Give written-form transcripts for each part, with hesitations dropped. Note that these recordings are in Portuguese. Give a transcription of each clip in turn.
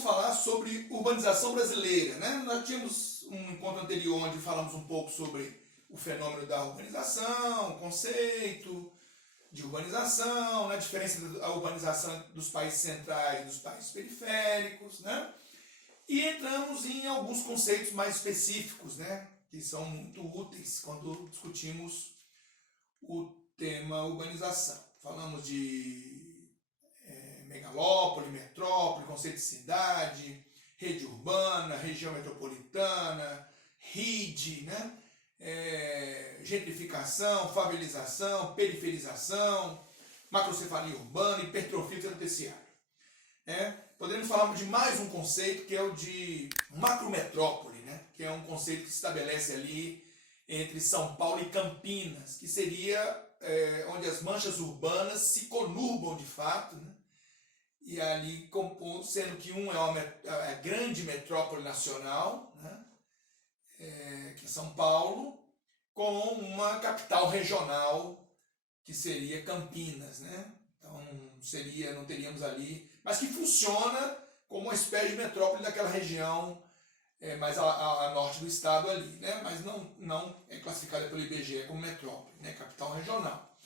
vamos falar sobre urbanização brasileira, né? Nós tínhamos um encontro anterior onde falamos um pouco sobre o fenômeno da urbanização, o conceito de urbanização, né? A diferença da urbanização dos países centrais e dos países periféricos, né? E entramos em alguns conceitos mais específicos, né? Que são muito úteis quando discutimos o tema urbanização. Falamos de megalópole, metrópole, conceito de cidade, rede urbana, região metropolitana, RID, né? Gentrificação, favelização, periferização, macrocefalia urbana, hipertrofia terciária. Podemos falar de mais um conceito que é o de macrometrópole, né? Que é um conceito que se estabelece ali entre São Paulo e Campinas, que seria onde as manchas urbanas se conurbam de fato, né? E ali, sendo que um é a grande metrópole nacional, né? Que é São Paulo, com uma capital regional, que seria Campinas, né? Então não teríamos ali, mas que funciona como uma espécie de metrópole daquela região mais a norte do estado ali, né? Mas não é classificada pelo IBGE como metrópole, né? Capital regional.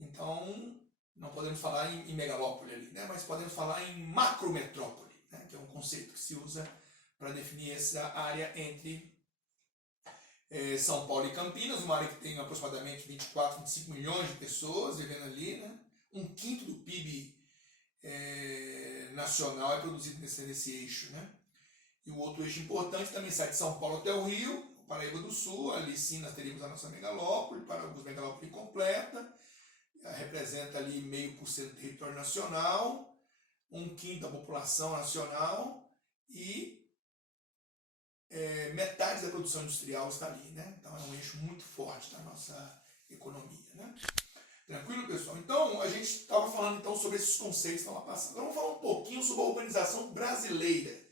Então não podemos falar em megalópole ali, né? Mas podemos falar em macrometrópole, né? Que é um conceito que se usa para definir essa área entre São Paulo e Campinas, uma área que tem aproximadamente 24, 25 milhões de pessoas vivendo ali, né? Um quinto do PIB nacional é produzido nesse eixo, né? E o outro eixo importante também sai de São Paulo até o Rio, Paraíba do Sul, ali sim nós teríamos a nossa megalópole, para alguns megalópole completa, representa ali 0,5% do território nacional, um quinto da população nacional e metade da produção industrial está ali, né? Então é um eixo muito forte da nossa economia, né? Tranquilo, pessoal? Então a gente estava falando então sobre esses conceitos que estão lá passando. Vamos falar um pouquinho sobre a urbanização brasileira,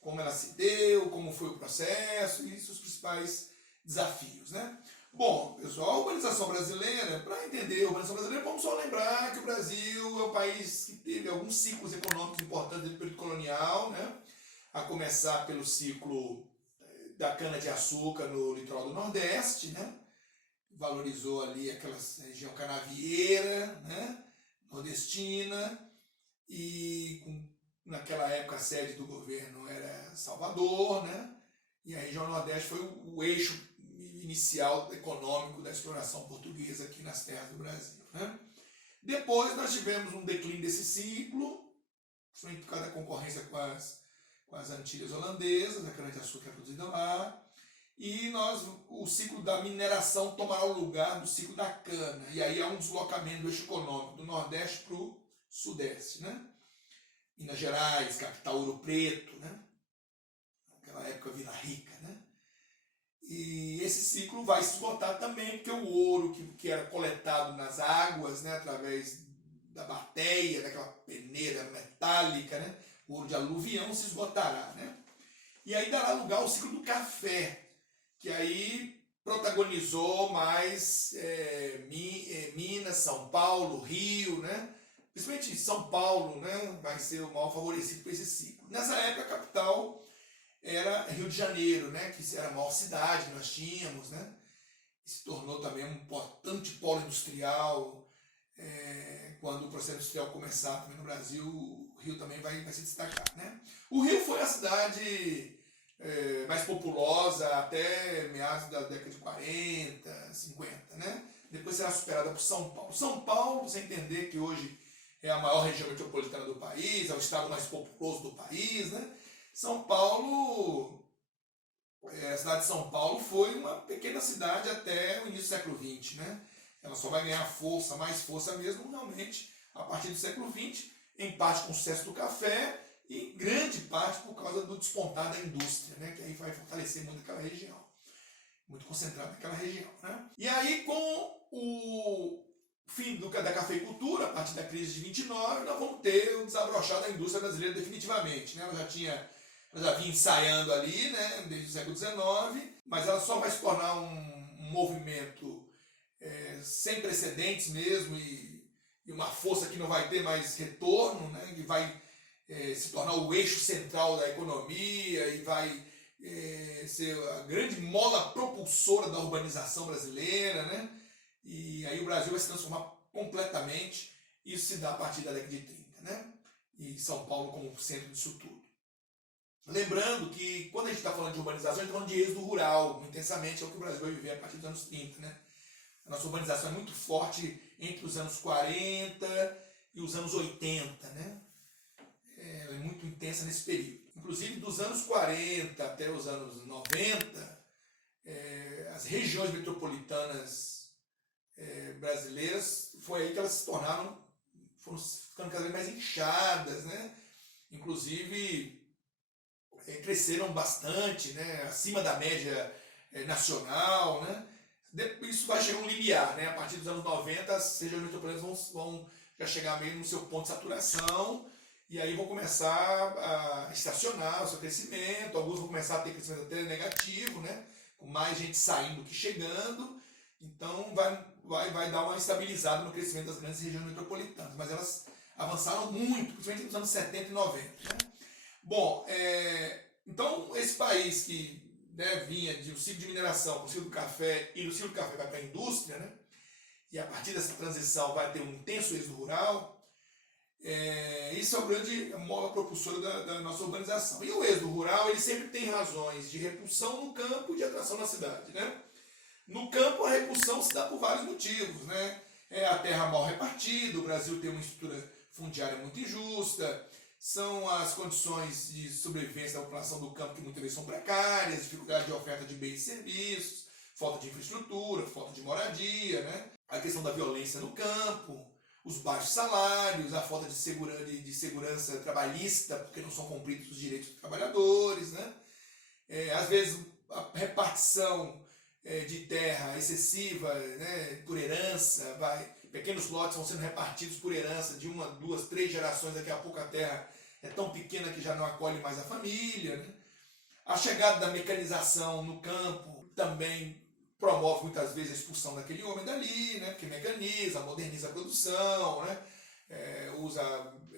como ela se deu, como foi o processo e seus principais desafios, né? Bom, pessoal, a urbanização brasileira, para entender a urbanização brasileira, vamos só lembrar que o Brasil é um país que teve alguns ciclos econômicos importantes do período colonial, né? A começar pelo ciclo da cana-de-açúcar no litoral do Nordeste, né? Valorizou ali aquela região canavieira, né? Nordestina, e naquela época a sede do governo era Salvador, né? E a região Nordeste foi o eixo inicial econômico da exploração portuguesa aqui nas terras do Brasil, né? Depois nós tivemos um declínio desse ciclo, principalmente por causa da concorrência com as Antilhas holandesas, a cana-de-açúcar é produzida lá, e o ciclo da mineração tomará o lugar do ciclo da cana, e aí há um deslocamento do eixo econômico do Nordeste para o Sudeste, né? Minas Gerais, capital Ouro Preto, né? Naquela época Vila Rica, né? E esse ciclo vai se esgotar também, porque o ouro que era coletado nas águas, né, através da bateia, daquela peneira metálica, né, o ouro de aluvião se esgotará, né? E aí dará lugar ao ciclo do café, que aí protagonizou mais Minas, São Paulo, Rio, né? Principalmente São Paulo, né, vai ser o maior favorecido por esse ciclo. Nessa época a capital era Rio de Janeiro, né, que era a maior cidade que nós tínhamos, né, se tornou também um importante polo industrial. Quando o processo industrial começar também no Brasil, o Rio também vai se destacar, né. O Rio foi a cidade mais populosa até meados da década de 40, 50, né, depois será superada por São Paulo. São Paulo, você entender que hoje é a maior região metropolitana do país, é o estado mais populoso do país, né? São Paulo, a cidade de São Paulo foi uma pequena cidade até o início do século XX, né? Ela só vai ganhar força, mais força mesmo, realmente, a partir do século XX, em parte com o sucesso do café e em grande parte por causa do despontar da indústria, né? Que aí vai fortalecer muito aquela região, muito concentrada naquela região, né? E aí, com o fim da cafeicultura, a partir da crise de 29, nós vamos ter o desabrochar da indústria brasileira definitivamente, né? Ela já vinha ensaiando ali, né, desde o século XIX, mas ela só vai se tornar um movimento sem precedentes mesmo e uma força que não vai ter mais retorno, né, que vai se tornar o eixo central da economia e vai ser a grande mola propulsora da urbanização brasileira, né? E aí o Brasil vai se transformar completamente. Isso se dá a partir da década de 30, né? E São Paulo como centro disso tudo. Lembrando que quando a gente está falando de urbanização, a gente está falando de êxodo rural, intensamente é o que o Brasil vai viver a partir dos anos 30, né? A nossa urbanização é muito forte entre os anos 40 e os anos 80, né? Ela é muito intensa nesse período. Inclusive, dos anos 40 até os anos 90, as regiões metropolitanas brasileiras, foi aí que elas se tornaram, foram ficando cada vez mais inchadas, né? Inclusive, cresceram bastante, né? Acima da média nacional, né? Isso vai chegar a um limiar, né? A partir dos anos 90, as regiões metropolitanas vão já chegar meio no seu ponto de saturação, e aí vão começar a estacionar o seu crescimento, alguns vão começar a ter crescimento até negativo, né? Com mais gente saindo que chegando, então vai dar uma estabilizada no crescimento das grandes regiões metropolitanas, mas elas avançaram muito, principalmente nos anos 70 e 90. Né? Bom, então esse país que vinha de um ciclo de mineração para o ciclo do café, e do ciclo do café vai para a indústria, né? E a partir dessa transição vai ter um intenso êxodo rural, isso é o grande mola propulsora da nossa urbanização. E o êxodo rural, ele sempre tem razões de repulsão no campo e de atração na cidade, né? No campo, a repulsão se dá por vários motivos, né? A terra mal repartida, o Brasil tem uma estrutura fundiária muito injusta, são as condições de sobrevivência da população do campo que muitas vezes são precárias, dificuldade de oferta de bens e serviços, falta de infraestrutura, falta de moradia, né? A questão da violência no campo, os baixos salários, a falta de segurança trabalhista, porque não são cumpridos os direitos dos trabalhadores, né? Às vezes a repartição de terra excessiva, né, por herança, pequenos lotes vão sendo repartidos por herança de 1, 2, 3 gerações, daqui a pouco a terra é tão pequena que já não acolhe mais a família, né? A chegada da mecanização no campo também promove muitas vezes a expulsão daquele homem dali, né? Porque mecaniza, moderniza a produção, né? Usa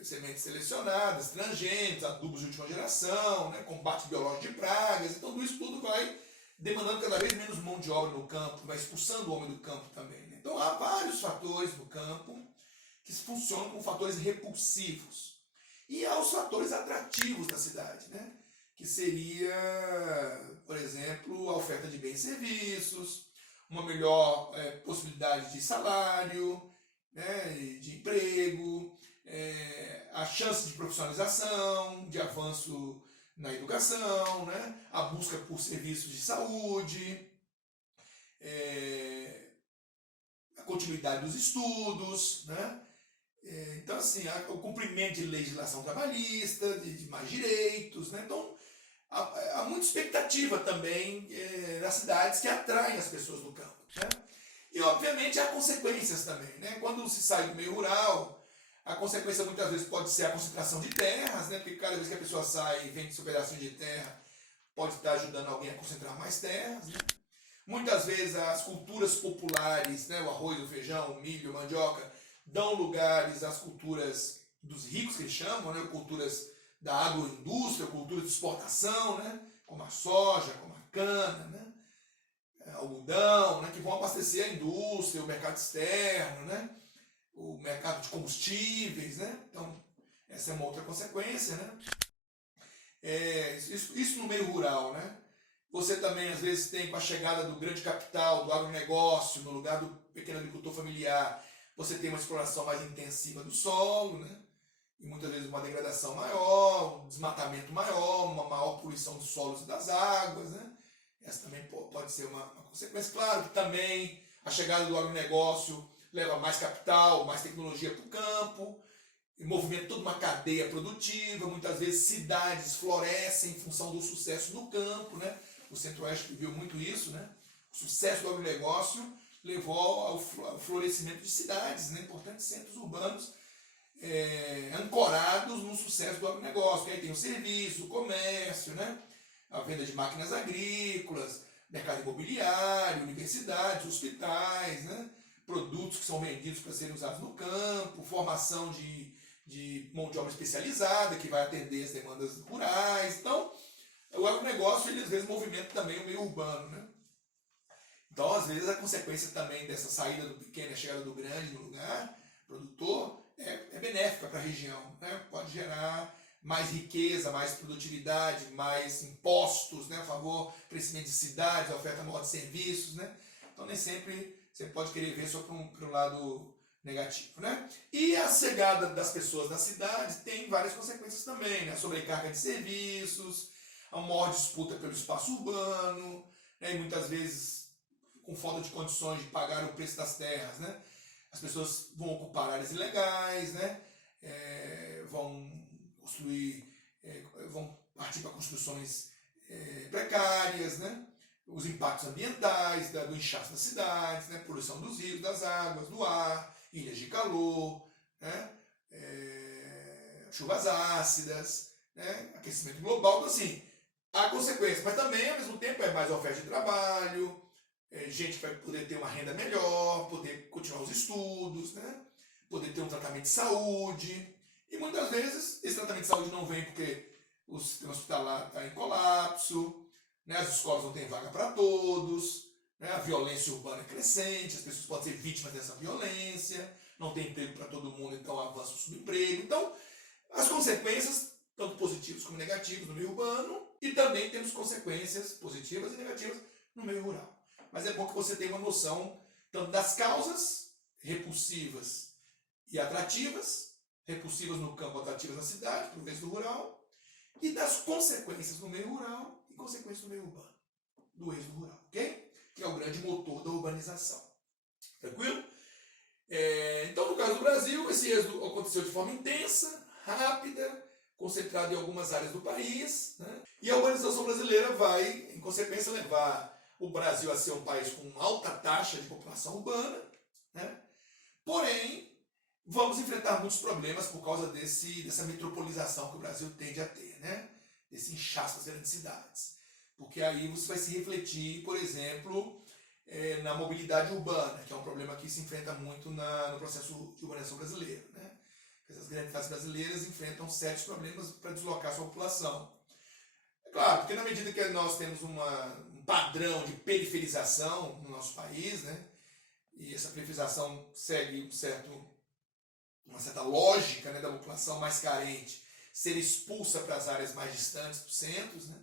sementes selecionadas, transgênicos, adubos de última geração, né? Combate biológico de pragas, então tudo isso tudo vai demandando cada vez menos mão de obra no campo, vai expulsando o homem do campo também. Né? Então há vários fatores no campo que funcionam como fatores repulsivos. E há os fatores atrativos da cidade, né? Que seria, por exemplo, a oferta de bens e serviços, uma melhor possibilidade de salário, né? De emprego, a chance de profissionalização, de avanço na educação, né? A busca por serviços de saúde, a continuidade dos estudos, né? Então, assim, o cumprimento de legislação trabalhista, de mais direitos, né? Então, há muita expectativa também nas cidades que atraem as pessoas do campo, né? E, obviamente, há consequências também, né? Quando se sai do meio rural, a consequência muitas vezes pode ser a concentração de terras, né? Porque cada vez que a pessoa sai e vende seu pedacinho de terra, pode estar ajudando alguém a concentrar mais terras, né? Muitas vezes as culturas populares, né? O arroz, o feijão, o milho, a mandioca, dão lugares às culturas dos ricos, que eles chamam, né? Culturas da agroindústria, culturas de exportação, né? Como a soja, como a cana, né? Algodão, né? Que vão abastecer a indústria, o mercado externo, né? O mercado de combustíveis, né? Então, essa é uma outra consequência, né? Isso no meio rural, né? Você também, às vezes, tem com a chegada do grande capital, do agronegócio, no lugar do pequeno agricultor familiar, você tem uma exploração mais intensiva do solo, né? E muitas vezes uma degradação maior, um desmatamento maior, uma maior poluição dos solos e das águas, né? Essa também pode ser uma consequência. Claro que também a chegada do agronegócio leva mais capital, mais tecnologia para o campo, e movimenta toda uma cadeia produtiva, muitas vezes cidades florescem em função do sucesso no campo, né? O Centro-Oeste viveu muito isso, né? O sucesso do agronegócio levou ao florescimento de cidades, né? Importantes centros urbanos ancorados no sucesso do agronegócio, que aí tem o serviço, o comércio, né? A venda de máquinas agrícolas, mercado imobiliário, universidades, hospitais, né? Produtos que são vendidos para serem usados no campo, formação de de mão de obra especializada, que vai atender as demandas rurais. Então, o agronegócio, ele às vezes movimenta também o meio urbano, né? Então, às vezes, a consequência também dessa saída do pequeno e a chegada do grande no lugar produtor é benéfica para a região, né? Pode gerar mais riqueza, mais produtividade, mais impostos, né, a favor do crescimento de cidades, oferta maior de serviços, né? Então nem sempre você pode querer ver só para um lado negativo, né? E a chegada das pessoas na cidade tem várias consequências também, né? A sobrecarga de serviços, a maior disputa pelo espaço urbano, né? E muitas vezes com falta de condições de pagar o preço das terras, né? As pessoas vão ocupar áreas ilegais, né? Vão construir, vão partir para construções precárias, né? Os impactos ambientais, do inchaço das cidades, né? Poluição dos rios, das águas, do ar, ilhas de calor, né? Chuvas ácidas, né? Aquecimento global. Então, assim, há consequências, mas também, ao mesmo tempo, é mais oferta de trabalho, gente que vai poder ter uma renda melhor, poder continuar os estudos, né? Poder ter um tratamento de saúde. E muitas vezes esse tratamento de saúde não vem porque o sistema hospitalar está em colapso, né? As escolas não têm vaga para todos, né? A violência urbana é crescente, as pessoas podem ser vítimas dessa violência, não tem emprego para todo mundo, então avança o subemprego. Então, as consequências, tanto positivas como negativas, no meio urbano, e também temos consequências positivas e negativas no meio rural. Mas é bom que você tenha uma noção tanto das causas repulsivas e atrativas, repulsivas no campo, atrativas na cidade, por vez do rural, e das consequências no meio rural e consequências no meio urbano, do êxodo rural, ok? Que é o grande motor da urbanização. Tranquilo? Então, no caso do Brasil, esse êxodo aconteceu de forma intensa, rápida, concentrado em algumas áreas do país, né? E a urbanização brasileira vai, em consequência, levar o Brasil a ser um país com alta taxa de população urbana, né? Porém, vamos enfrentar muitos problemas por causa dessa metropolização que o Brasil tende a ter, né? Desse inchaço das grandes cidades. Porque aí você vai se refletir, por exemplo, na mobilidade urbana, que é um problema que se enfrenta muito no processo de urbanização brasileiro, né? Essas grandes cidades brasileiras enfrentam sérios problemas para deslocar sua população. É claro, porque na medida que nós temos um padrão de periferização no nosso país, né? E essa periferização segue uma certa lógica, né, da população mais carente ser expulsa para as áreas mais distantes dos centros, né?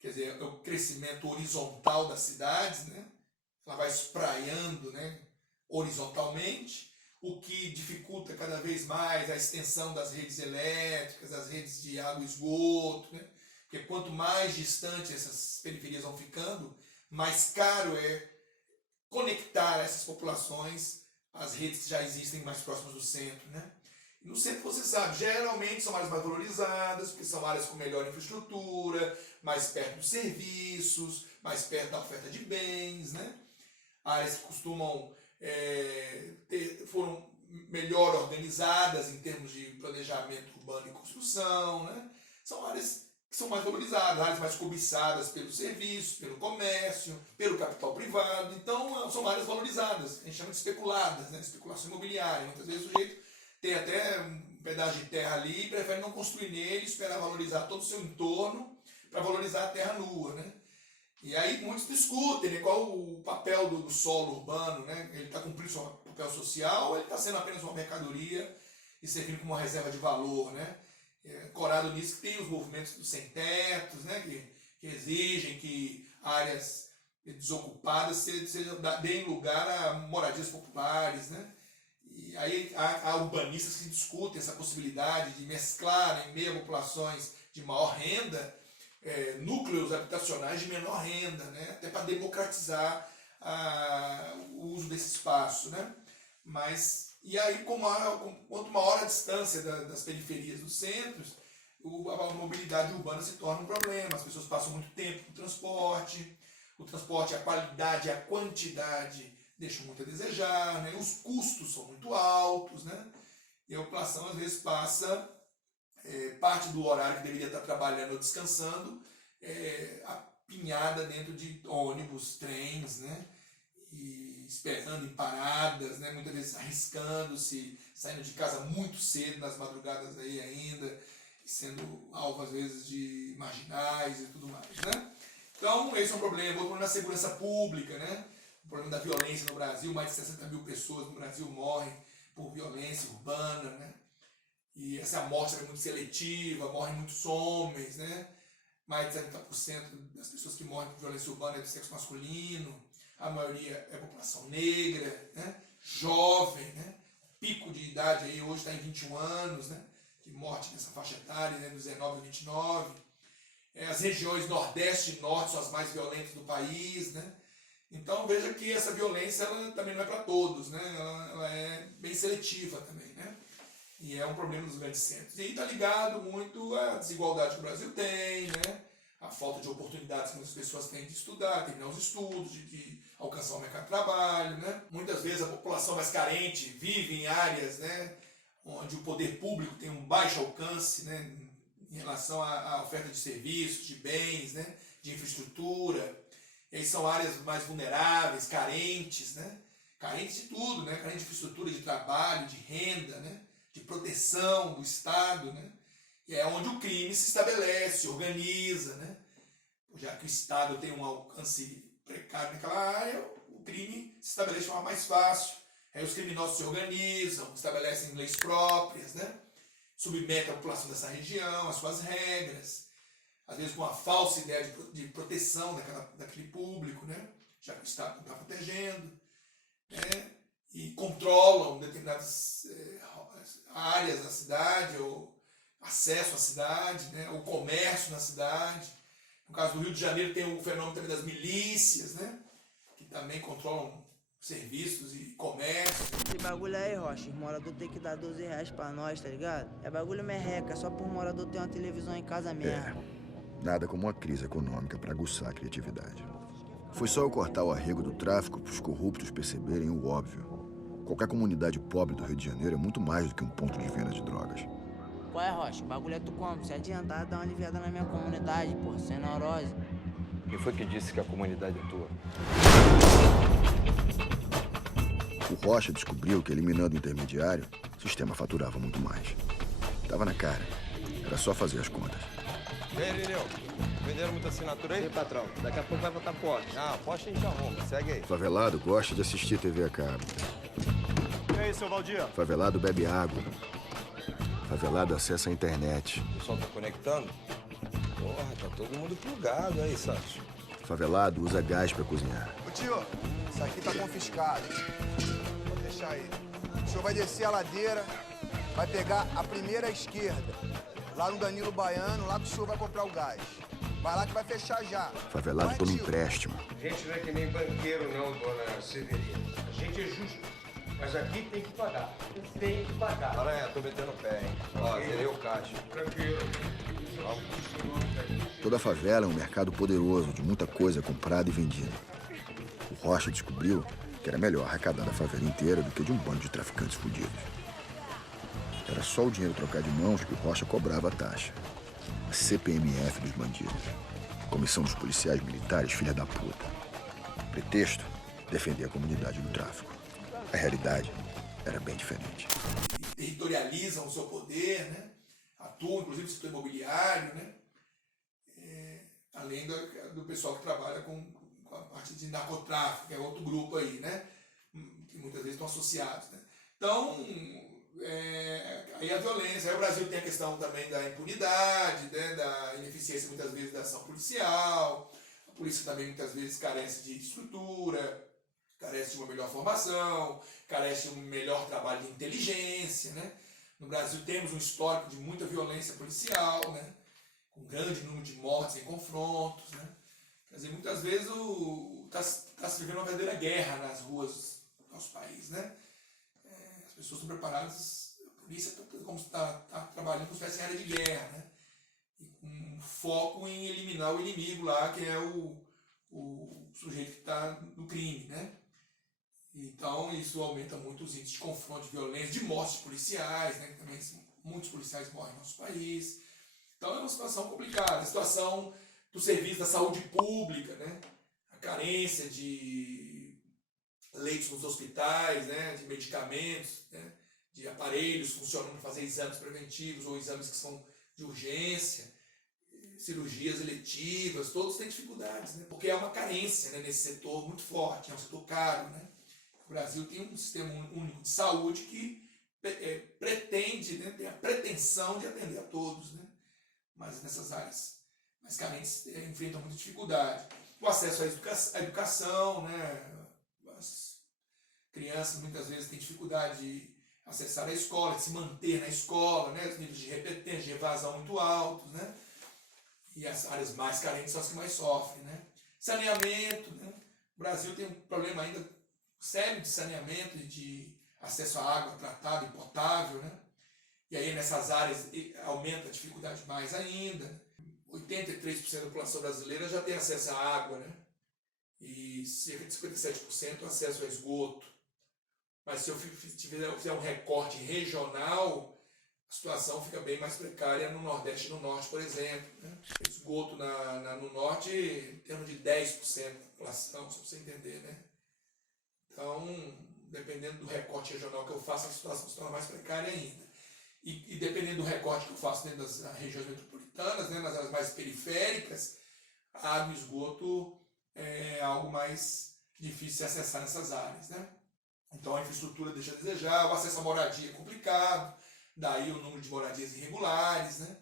Quer dizer, é o crescimento horizontal das cidades, né? Ela vai espraiando, né, horizontalmente, o que dificulta cada vez mais a extensão das redes elétricas, das redes de água e esgoto, né? Porque quanto mais distante essas periferias vão ficando, mais caro é conectar essas populações às redes que já existem mais próximas do centro, né? E no centro, você sabe, geralmente são áreas mais valorizadas, porque são áreas com melhor infraestrutura, mais perto dos serviços, mais perto da oferta de bens, né? Áreas que costumam foram melhor organizadas em termos de planejamento urbano e construção, né? São áreas que são mais valorizadas, áreas mais cobiçadas pelos serviços, pelo comércio, pelo capital privado. Então, são áreas valorizadas, a gente chama de especuladas, né? Especulação imobiliária. Muitas vezes o sujeito tem até um pedaço de terra ali e prefere não construir nele, esperar valorizar todo o seu entorno para valorizar a terra nua, né? E aí muitos discutem, né, qual o papel do solo urbano, né? Ele está cumprindo seu papel social ou ele está sendo apenas uma mercadoria e servindo como uma reserva de valor, né? Corado nisso que tem os movimentos dos sem-tetos, né? Que exigem que áreas desocupadas deem lugar a moradias populares, né? E aí há urbanistas que discutem essa possibilidade de mesclar em meio a populações de maior renda núcleos habitacionais de menor renda, né? Até para democratizar o uso desse espaço, né? Mas, e aí, quanto maior a distância das periferias dos centros, a mobilidade urbana se torna um problema. As pessoas passam muito tempo no transporte, a qualidade e a quantidade deixam muito a desejar, né? Os custos são muito altos, né? E a população às vezes passa parte do horário que deveria estar trabalhando ou descansando apinhada dentro de ônibus, trens, né? e esperando em paradas, né? Muitas vezes arriscando-se, saindo de casa muito cedo, nas madrugadas aí ainda, e sendo alvo às vezes de marginais e tudo mais, né? Então esse é um problema. Outro problema na segurança pública, né? O problema da violência no Brasil, mais de 60 mil pessoas no Brasil morrem por violência urbana, né? E essa morte é muito seletiva, morrem muitos homens, né? Mais de 70% das pessoas que morrem por violência urbana é do sexo masculino, a maioria é população negra, né? Jovem, né? Pico de idade aí hoje está em 21 anos, né? De morte nessa faixa etária, né? Dos 19 a 29. As regiões Nordeste e Norte são as mais violentas do país, né? Então veja que essa violência ela também não é para todos, né? Ela é bem seletiva também, né? E é um problema nos grandes centros. E está ligado muito à desigualdade que o Brasil tem, né? A falta de oportunidades que muitas pessoas têm de estudar, terminar os estudos, de alcançar o mercado de trabalho, né? Muitas vezes a população mais carente vive em áreas, né, onde o poder público tem um baixo alcance, né, em relação à oferta de serviços, de bens, né, de infraestrutura. E aí são áreas mais vulneráveis, carentes, né? Carentes de tudo, né? Carentes de infraestrutura, de trabalho, de renda, né? De proteção do Estado, né? E é onde o crime se estabelece, se organiza, né? Já que o Estado tem um alcance precário naquela área, o crime se estabelece de forma mais fácil. Aí os criminosos se organizam, estabelecem leis próprias, né? Submetem a população dessa região às suas regras, às vezes com a falsa ideia de proteção daquele público, né? Já que o Estado não está protegendo, né? E controlam determinadas áreas da cidade, ou acesso à cidade, né? O comércio na cidade. No caso do Rio de Janeiro tem o fenômeno também das milícias, né? Que também controlam serviços e comércio. Esse bagulho aí, Rocha, os moradores tem que dar 12 reais pra nós, tá ligado? É bagulho merreca, só por morador ter uma televisão em casa mesmo. Nada como uma crise econômica para aguçar a criatividade. Foi só eu cortar o arrego do tráfico para os corruptos perceberem o óbvio. Qualquer comunidade pobre do Rio de Janeiro é muito mais do que um ponto de venda de drogas. Qual é, Rocha? O bagulho é tu como? Se adiantar, dá uma aliviada na minha comunidade, pô, sem neurose. Quem foi que disse que a comunidade é tua? O Rocha descobriu que, eliminando o intermediário, o sistema faturava muito mais. Tava na cara. Era só fazer as contas. E aí, Irineu? Venderam muita assinatura aí? Sim, patrão. Daqui a pouco vai botar poste. Ah, poste a gente arruma. Segue aí. Favelado gosta de assistir TV a cabo. E aí, seu Valdir? Favelado bebe água. Favelado acessa a internet. O pessoal tá conectando? Porra, tá todo mundo plugado aí, Santos. Favelado usa gás para cozinhar. Ô tio, isso aqui tá confiscado. Vou deixar aí. O senhor vai descer a ladeira, vai pegar a primeira à esquerda. Lá no Danilo Baiano, lá que o senhor vai comprar o gás. Vai lá que vai fechar já. Favelado Vai, toma tio. empréstimo. A gente não é que nem banqueiro, não, dona Severina. A gente é justo. Mas aqui tem que pagar. Tem que pagar. Aranha, tô metendo o pé, hein? Ó, zerei o caixa. Tranquilo. Toda a favela é um mercado poderoso de muita coisa comprada e vendida. O Rocha descobriu que era melhor arrecadar da favela inteira do que de um bando de traficantes fudidos. Era só o dinheiro trocar de mãos que o Rocha cobrava a taxa. A CPMF dos bandidos. Comissão dos Policiais Militares, filha da puta. Pretexto, defender a comunidade do tráfico. A realidade era bem diferente. Territorializam o seu poder, né? Atuam, inclusive, no setor imobiliário, né? Além do pessoal que trabalha com a parte de narcotráfico, que é outro grupo aí, né? Que muitas vezes estão associados, né? Então, aí a violência. Aí o Brasil tem a questão também da impunidade, né? Da ineficiência, muitas vezes, da ação policial. A polícia também, muitas vezes, carece de estrutura, carece de uma melhor formação, carece de um melhor trabalho de inteligência, né? No Brasil temos um histórico de muita violência policial, né? Com um grande número de mortes em confrontos, né? Quer dizer, muitas vezes está se vivendo uma verdadeira guerra nas ruas do nosso país, né? As pessoas estão preparadas, a polícia está trabalhando como se fosse área de guerra, né? E com foco em eliminar o inimigo lá, que é o sujeito que está no crime, né? Então isso aumenta muito os índices de confronto, de violência, de mortes policiais, né? Também muitos policiais morrem no nosso país. Então é uma situação complicada. A situação do serviço da saúde pública, né? A carência de leitos nos hospitais, né, de medicamentos, né, de aparelhos funcionando para fazer exames preventivos ou exames que são de urgência, cirurgias eletivas, todos têm dificuldades, né, porque há uma carência, né, nesse setor muito forte, é um setor caro. Né. O Brasil tem um sistema único de saúde que pretende, né, tem a pretensão de atender a todos, né, mas nessas áreas mais carentes enfrentam muita dificuldade. O acesso à educação, né, as crianças muitas vezes têm dificuldade de acessar a escola, de se manter na escola, né, os níveis de repetência, de evasão muito altos, né, e as áreas mais carentes são as que mais sofrem. Né. Saneamento, né, o Brasil tem um problema ainda sério de saneamento e de acesso à água tratada e potável, né, e aí nessas áreas aumenta a dificuldade mais ainda. 83% da população brasileira já tem acesso à água, né? E cerca de 57% acesso a esgoto. Mas se eu fizer um recorte regional, a situação fica bem mais precária no Nordeste e no Norte, por exemplo. Né? Esgoto no Norte em termos de 10% da população, só para você entender. Né? Então, dependendo do recorte regional que eu faço, a situação se torna mais precária ainda. E dependendo do recorte que eu faço dentro das regiões metropolitanas, né, nas áreas mais periféricas, a água e esgoto é algo mais difícil de se acessar nessas áreas. Né? Então a infraestrutura deixa a desejar, o acesso à moradia é complicado, daí o número de moradias irregulares, né?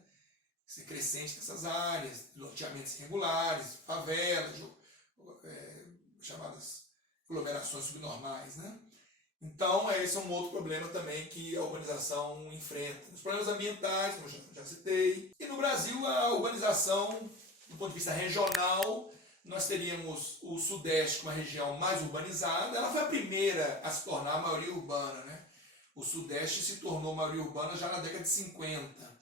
Isso é crescente nessas áreas, loteamentos irregulares, favelas, chamadas aglomerações subnormais. Né? Então, esse é um outro problema também que a urbanização enfrenta. Os problemas ambientais, como eu já citei. E no Brasil, a urbanização, do ponto de vista regional, nós teríamos o Sudeste como a região mais urbanizada. Ela foi a primeira a se tornar a maioria urbana. Né? O Sudeste se tornou maioria urbana já na década de 50,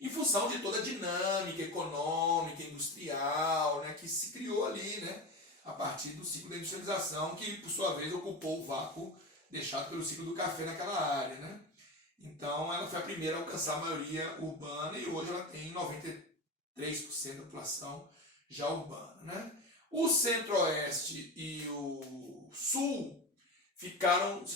em função de toda a dinâmica econômica, industrial, né, que se criou ali, né, a partir do ciclo da industrialização, que, por sua vez, ocupou o vácuo deixado pelo ciclo do café naquela área. Né? Então, ela foi a primeira a alcançar a maioria urbana e hoje ela tem 93% da população já urbana. Né? O Centro-Oeste e o Sul se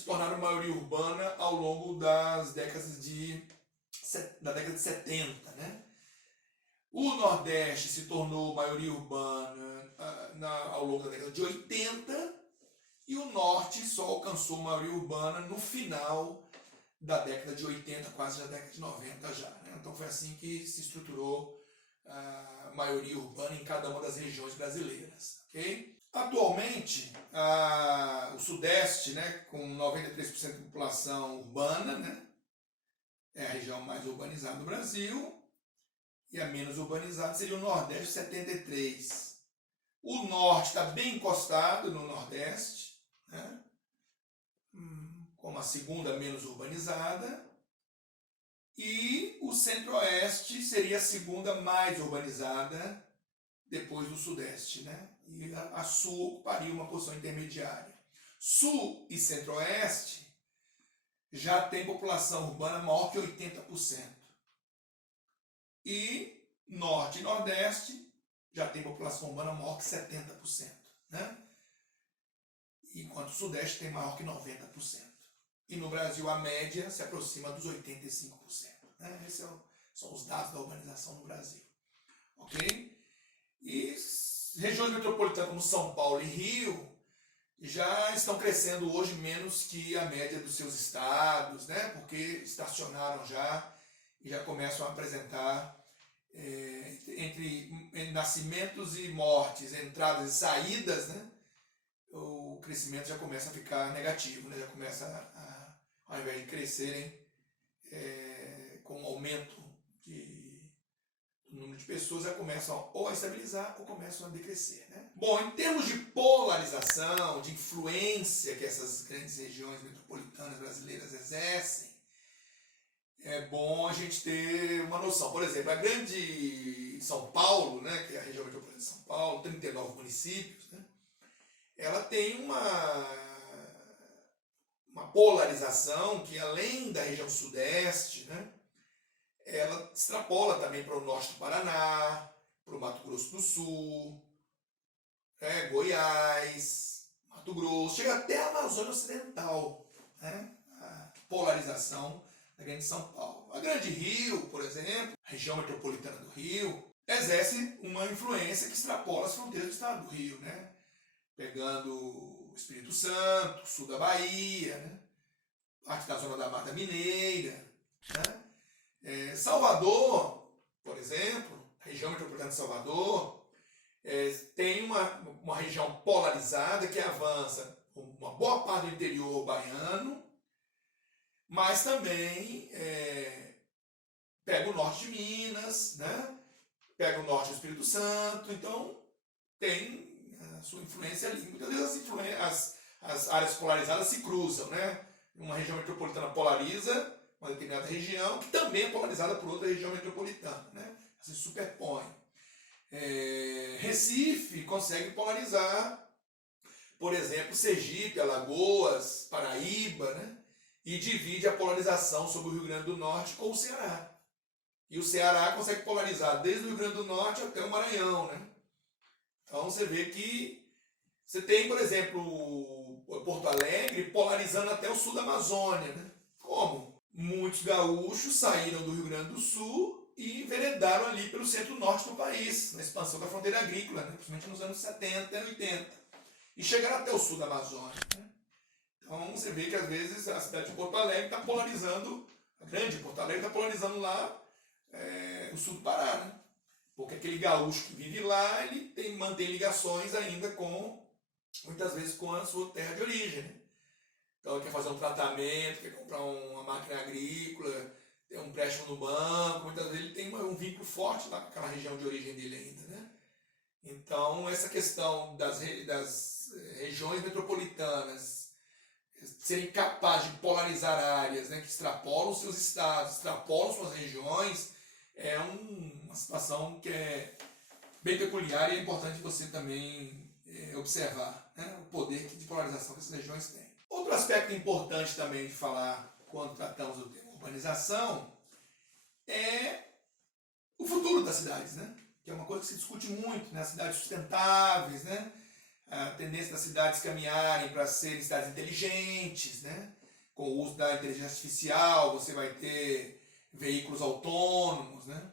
tornaram maioria urbana ao longo da década de 70. Né? O Nordeste se tornou maioria urbana ao longo da década de 80, e o Norte só alcançou maioria urbana no final da década de 80, quase da década de 90 já. Né? Então foi assim que se estruturou a maioria urbana em cada uma das regiões brasileiras. Okay? Atualmente, o Sudeste, né, com 93% da população urbana, né, é a região mais urbanizada do Brasil, e a menos urbanizada seria o Nordeste, 73%. O Norte está bem encostado no Nordeste, né? Como a segunda menos urbanizada, e o Centro-Oeste seria a segunda mais urbanizada depois do Sudeste, né? E a Sul ocuparia uma posição intermediária. Sul e Centro-Oeste já tem população urbana maior que 80%. E Norte e Nordeste já tem população urbana maior que 70%. Né? Enquanto o Sudeste tem maior que 90%. E no Brasil a média se aproxima dos 85%. Né? Esses são os dados da urbanização no Brasil. Ok? E regiões metropolitanas como São Paulo e Rio já estão crescendo hoje menos que a média dos seus estados, né? Porque estacionaram já e já começam a apresentar entre nascimentos e mortes, entradas e saídas, né? O crescimento já começa a ficar negativo, né? Já começa ao invés de crescerem com o aumento do número de pessoas, já começam ou a estabilizar ou começam a decrescer. Né? Bom, em termos de polarização, de influência que essas grandes regiões metropolitanas brasileiras exercem, é bom a gente ter uma noção. Por exemplo, a grande São Paulo, né, que é a região metropolitana de São Paulo, 39 municípios, né, ela tem uma polarização que, além da região sudeste, né, ela extrapola também para o norte do Paraná, para o Mato Grosso do Sul, Goiás, Mato Grosso, chega até a Amazônia Ocidental, né? A polarização da Grande São Paulo. A Grande Rio, por exemplo, a região metropolitana do Rio, exerce uma influência que extrapola as fronteiras do estado do Rio, né? Pegando o Espírito Santo, sul da Bahia, né? Parte da zona da Mata Mineira, né? Salvador, por exemplo, a região metropolitana de Salvador, tem uma região polarizada que avança uma boa parte do interior baiano, mas também pega o norte de Minas, né? Pega o norte do Espírito Santo, então tem a sua influência ali. Muitas vezes as áreas polarizadas se cruzam, né? Uma região metropolitana polariza uma determinada região, que também é polarizada por outra região metropolitana, né? Se superpõe. Recife consegue polarizar, por exemplo, Sergipe, Alagoas, Paraíba, né? E divide a polarização sobre o Rio Grande do Norte com o Ceará. E o Ceará consegue polarizar desde o Rio Grande do Norte até o Maranhão, né? Então você vê que você tem, por exemplo, Porto Alegre polarizando até o sul da Amazônia, né? Como? Muitos gaúchos saíram do Rio Grande do Sul e enveredaram ali pelo centro-norte do país, na expansão da fronteira agrícola, né? Principalmente nos anos 70 e 80. E chegaram até o sul da Amazônia, né? Então você vê que às vezes a cidade de Porto Alegre está polarizando, a grande Porto Alegre está polarizando lá o sul do Pará, né? Porque aquele gaúcho que vive lá, ele mantém ligações ainda muitas vezes com a sua terra de origem, né? Então ele quer fazer um tratamento, quer comprar uma máquina agrícola, ter um empréstimo no banco, muitas vezes ele tem um vínculo forte lá com aquela região de origem dele ainda, né? Então essa questão das regiões metropolitanas serem capazes de polarizar áreas, né, que extrapolam seus estados, extrapolam suas regiões, é uma situação que é bem peculiar e é importante você também observar, né, o poder de polarização que essas regiões têm. Outro aspecto importante também de falar quando tratamos do tema urbanização é o futuro das cidades, né, que é uma coisa que se discute muito, né, cidades sustentáveis, né, a tendência das cidades caminharem para serem cidades inteligentes, né, com o uso da inteligência artificial, você vai ter veículos autônomos, né?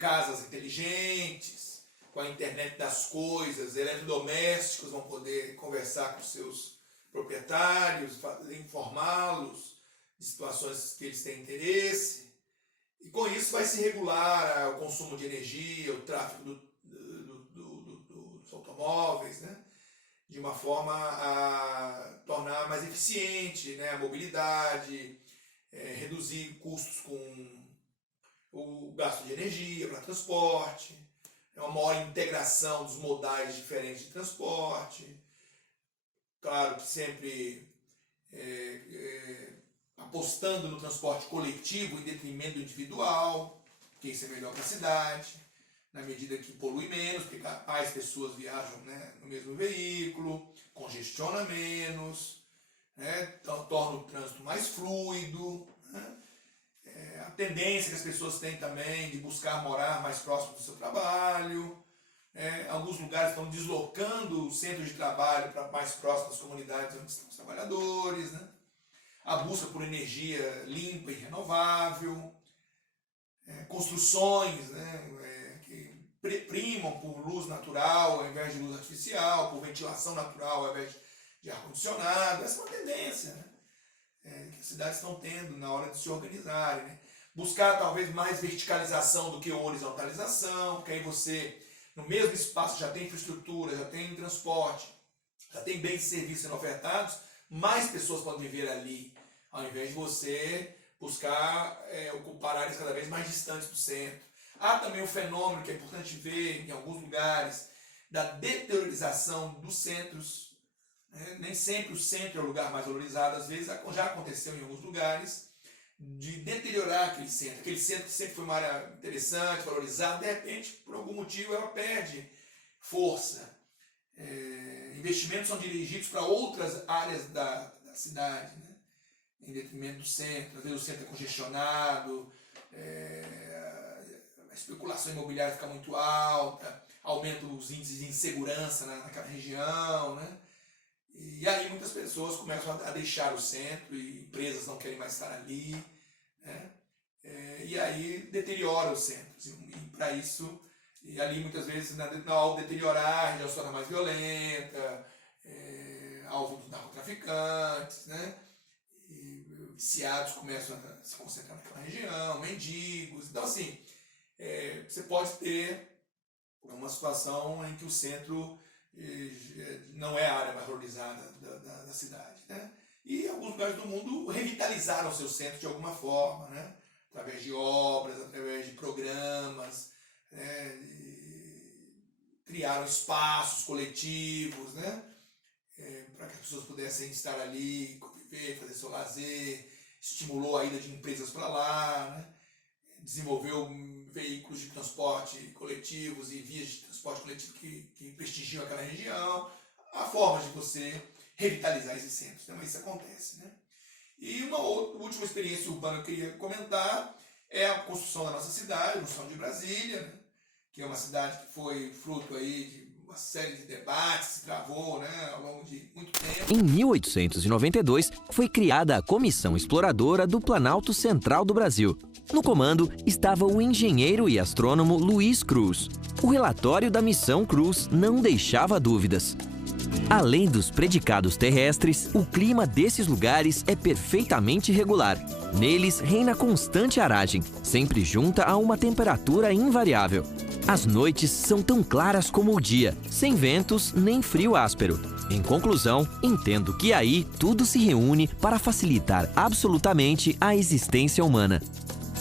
Casas inteligentes, com a internet das coisas, eletrodomésticos vão poder conversar com seus proprietários, informá-los de situações que eles têm interesse. E com isso vai se regular o consumo de energia, o tráfego dos automóveis, né? De uma forma a tornar mais eficiente, né, a mobilidade, reduzir custos com o gasto de energia para transporte, uma maior integração dos modais diferentes de transporte. Claro que sempre apostando no transporte coletivo em detrimento do individual, porque isso é melhor para a cidade, na medida que polui menos, porque mais pessoas viajam, né, no mesmo veículo, congestiona menos, né, torna o trânsito mais fluido, né? A tendência que as pessoas têm também de buscar morar mais próximo do seu trabalho, alguns lugares estão deslocando o centro de trabalho para mais próximo das comunidades onde estão os trabalhadores, né? A busca por energia limpa e renovável, construções, né, que primam por luz natural ao invés de luz artificial, por ventilação natural ao invés de ar-condicionado. Essa é uma tendência, né, que as cidades estão tendo na hora de se organizarem, né? Buscar talvez mais verticalização do que horizontalização, porque aí você, no mesmo espaço, já tem infraestrutura, já tem transporte, já tem bens e serviços sendo ofertados, mais pessoas podem viver ali, ao invés de você buscar ocupar áreas cada vez mais distantes do centro. Há também um fenômeno que é importante ver em alguns lugares, da deteriorização dos centros. Nem sempre o centro é o lugar mais valorizado, às vezes já aconteceu em alguns lugares, de deteriorar aquele centro que sempre foi uma área interessante, valorizada, de repente, por algum motivo, ela perde força. Investimentos são dirigidos para outras áreas da cidade, né, em detrimento do centro. Às vezes o centro é congestionado, a especulação imobiliária fica muito alta, aumenta os índices de insegurança naquela região, né? E aí muitas pessoas começam a deixar o centro e empresas não querem mais estar ali, né? E aí deteriora o centro. E para isso, e ali muitas vezes, ao deteriorar, já se torna mais violenta, alvo dos narcotraficantes, né? E viciados começam a se concentrar naquela região, mendigos. Então, assim, você pode ter uma situação em que o centro não é a área mais valorizada da cidade, né? E alguns lugares do mundo revitalizaram o seu centro de alguma forma, né? Através de obras, através de programas, né? Criaram espaços coletivos, né? Para que as pessoas pudessem estar ali, conviver, fazer seu lazer, estimulou a ida de empresas para lá, né? Desenvolveu veículos de transporte coletivos e vias de transporte coletivo que prestigiam aquela região. Há formas de você revitalizar esses centros, né? Mas isso acontece, né? E uma última experiência urbana que eu queria comentar é a construção da nossa cidade, a construção de Brasília, né? Que é uma cidade que foi fruto aí de uma série de debates, se travou, né, ao longo de muito tempo. Em 1892, foi criada a Comissão Exploradora do Planalto Central do Brasil. No comando estava o engenheiro e astrônomo Luiz Cruz. O relatório da missão Cruz não deixava dúvidas. Além dos predicados terrestres, o clima desses lugares é perfeitamente regular. Neles reina constante aragem, sempre junta a uma temperatura invariável. As noites são tão claras como o dia, sem ventos nem frio áspero. Em conclusão, entendo que aí tudo se reúne para facilitar absolutamente a existência humana.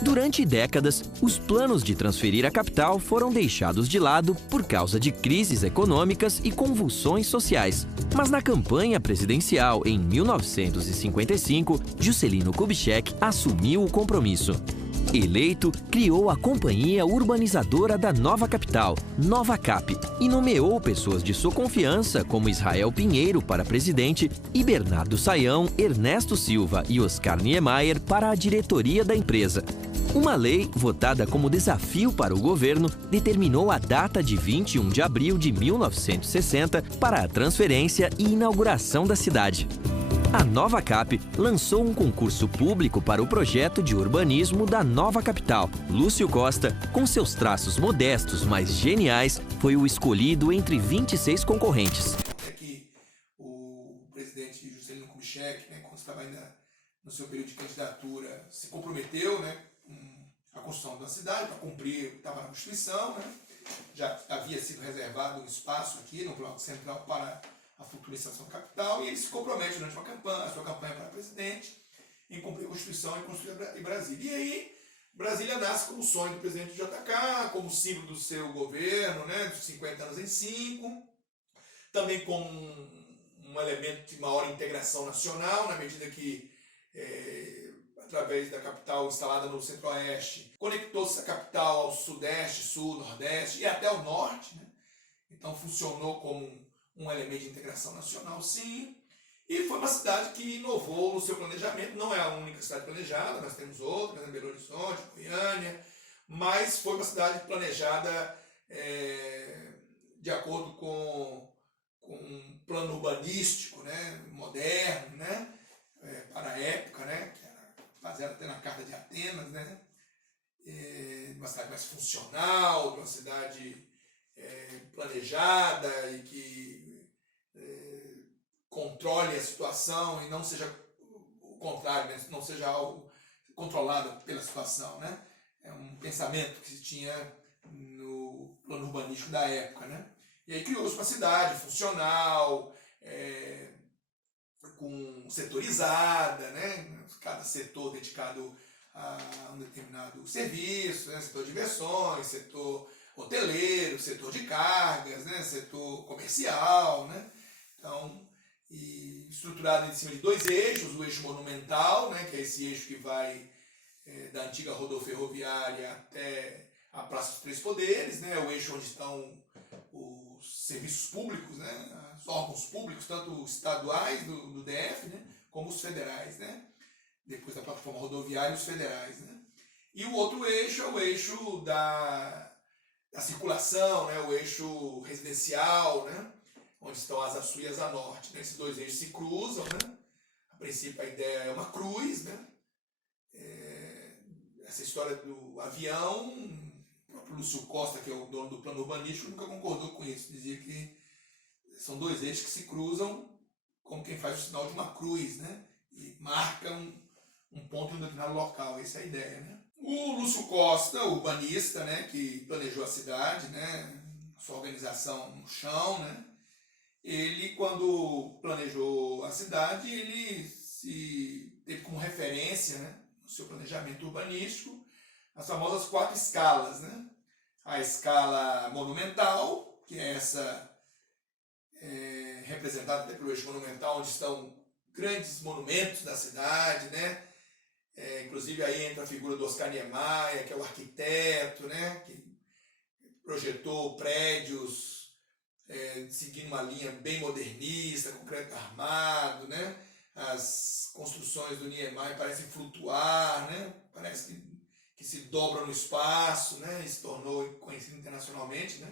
Durante décadas, os planos de transferir a capital foram deixados de lado por causa de crises econômicas e convulsões sociais. Mas na campanha presidencial em 1955, Juscelino Kubitschek assumiu o compromisso. Eleito, criou a Companhia Urbanizadora da Nova Capital, Nova Cap, e nomeou pessoas de sua confiança como Israel Pinheiro para presidente e Bernardo Saião, Ernesto Silva e Oscar Niemeyer para a diretoria da empresa. Uma lei, votada como desafio para o governo, determinou a data de 21 de abril de 1960 para a transferência e inauguração da cidade. A Nova Cap lançou um concurso público para o projeto de urbanismo da Nova Capital. Lúcio Costa, com seus traços modestos, mas geniais, foi o escolhido entre 26 concorrentes. É que o presidente Juscelino Kubitschek, né, quando estava ainda no seu período de candidatura, se comprometeu, né, com a construção da cidade, para cumprir o que estava na Constituição, né? Já havia sido reservado um espaço aqui no Planalto Central para a futurização da capital, e ele se compromete durante a sua campanha para presidente em cumprir a Constituição e construir Brasília. E aí, Brasília nasce como sonho do presidente JK, como símbolo do seu governo, né, dos 50 anos em 5, também como um elemento de maior integração nacional, na medida que, através da capital instalada no centro-oeste, conectou-se a capital ao sudeste, sul, nordeste e até ao norte, né? Então funcionou como um elemento de integração nacional, sim, e foi uma cidade que inovou no seu planejamento. Não é a única cidade planejada, nós temos outras, Belo Horizonte, Goiânia, mas foi uma cidade planejada de acordo com um plano urbanístico, né, moderno, né, para a época, né, que era baseado até na Carta de Atenas, né, de uma cidade mais funcional, de uma cidade planejada e que controle a situação e não seja o contrário, né? Não seja algo controlado pela situação, né? É um pensamento que se tinha no plano urbanístico da época, né? E aí criou-se uma cidade funcional, setorizada, né? Cada setor dedicado a um determinado serviço, né? Setor de diversões, setor hoteleiro, setor de cargas, né? Setor comercial, né? Então, e estruturado em cima de dois eixos, o eixo monumental, né? Que é esse eixo que vai da antiga rodoferroviária até a Praça dos Três Poderes, né? O eixo onde estão os serviços públicos, né? Os órgãos públicos, tanto estaduais do DF, né? Como os federais, né? Depois da plataforma rodoviária, os federais, né? E o outro eixo é o eixo da circulação, né? O eixo residencial, né? onde estão a Asa Sul e a Asa Norte. Né? Esses dois eixos se cruzam, né? A princípio a ideia é uma cruz, né? Essa história do avião, o próprio Lúcio Costa, que é o dono do plano urbanístico, nunca concordou com isso. Dizia que são dois eixos que se cruzam como quem faz o sinal de uma cruz, né? E marca um ponto em um determinado local. Essa é a ideia, né? O Lúcio Costa, urbanista, né, que planejou a cidade, né, sua organização no chão, né, ele, quando planejou a cidade, ele teve como referência, né, no seu planejamento urbanístico, as famosas 4 escalas, né? A escala monumental, que é essa representada até pelo eixo monumental, onde estão grandes monumentos da cidade, né? Inclusive aí entra a figura do Oscar Niemeyer, que é o arquiteto, né? Que projetou prédios seguindo uma linha bem modernista, concreto armado, né? As construções do Niemeyer parecem flutuar, né? Parece que se dobram no espaço, né? E se tornou conhecido internacionalmente, né?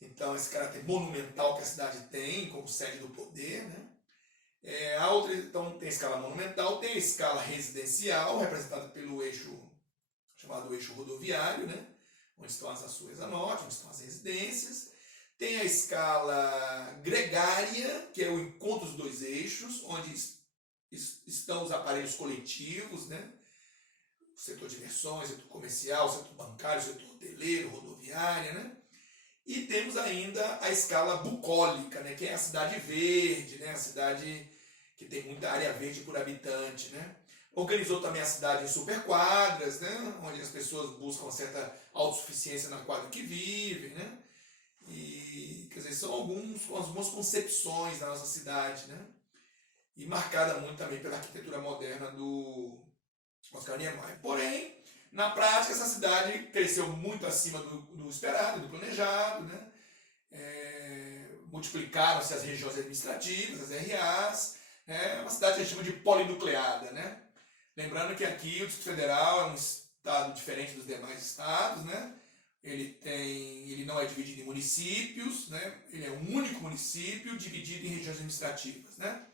Então esse caráter monumental que a cidade tem como sede do poder, né? A outra, então, tem a escala monumental, tem a escala residencial, representada pelo eixo, chamado eixo rodoviário, né? Onde estão as Sul e Asa Norte, onde estão as residências. Tem a escala gregária, que é o encontro dos dois eixos, onde estão os aparelhos coletivos, né? O setor de diversões, o setor comercial, o setor bancário, o setor hoteleiro, rodoviária, né? E temos ainda a escala bucólica, né? Que é a cidade verde, né? A cidade que tem muita área verde por habitante, né? Organizou também a cidade em superquadras, né? Onde as pessoas buscam uma certa autossuficiência na quadra que vivem, né? E, quer dizer, são algumas concepções da nossa cidade, né? E marcada muito também pela arquitetura moderna do Oscar Niemeyer. Porém, na prática, essa cidade cresceu muito acima do esperado, do planejado, né? Multiplicaram-se as regiões administrativas, as RAs. É uma cidade que a gente chama de polinucleada, né? Lembrando que aqui o Distrito Federal é um estado diferente dos demais estados, né? Ele não é dividido em municípios, né? Ele é um único município dividido em regiões administrativas, né?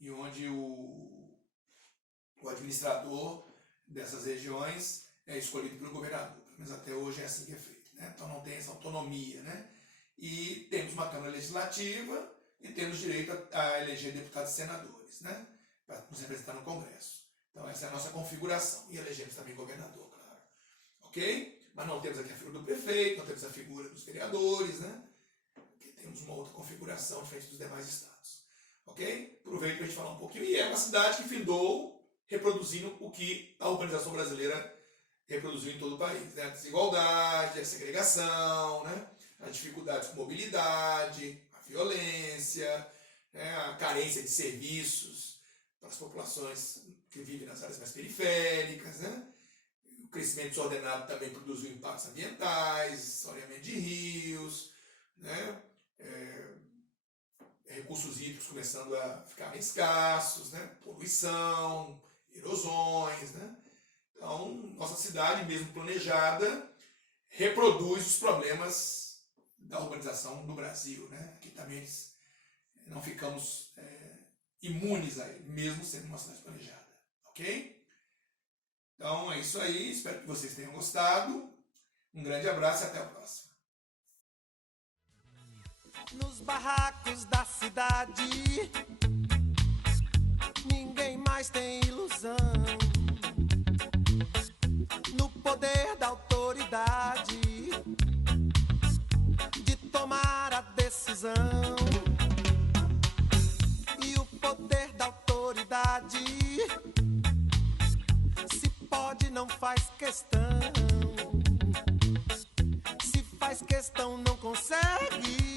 E onde o administrador dessas regiões é escolhido pelo governador. Pelo menos até hoje é assim que é feito, né? Então não tem essa autonomia, né? E temos uma Câmara Legislativa e temos direito a eleger deputados e senadores, né? Para nos representar no Congresso. Então essa é a nossa configuração. E elegemos também governador, claro. Ok? Mas não temos aqui a figura do prefeito, não temos a figura dos vereadores, né? Porque temos uma outra configuração diferente dos demais estados. Ok? Aproveito para a gente falar um pouquinho. E é uma cidade que findou reproduzindo o que a urbanização brasileira reproduziu em todo o país, né? A desigualdade, a segregação, né? As dificuldades com mobilidade, a violência, né? A carência de serviços para as populações que vivem nas áreas mais periféricas, né? O crescimento desordenado também produziu impactos ambientais, saneamento de rios, né? Recursos hídricos começando a ficar bem escassos, né? Poluição, erosões, né? Então, nossa cidade, mesmo planejada, reproduz os problemas da urbanização no Brasil, né? Aqui também não ficamos imunes a ele, mesmo sendo uma cidade planejada, ok? Então é isso aí, espero que vocês tenham gostado. Um grande abraço e até a próxima. Nos barracos da cidade, ninguém mais tem ilusão. No poder da autoridade de tomar a decisão. E o poder da autoridade, se pode, não faz questão. Se faz questão, não consegue.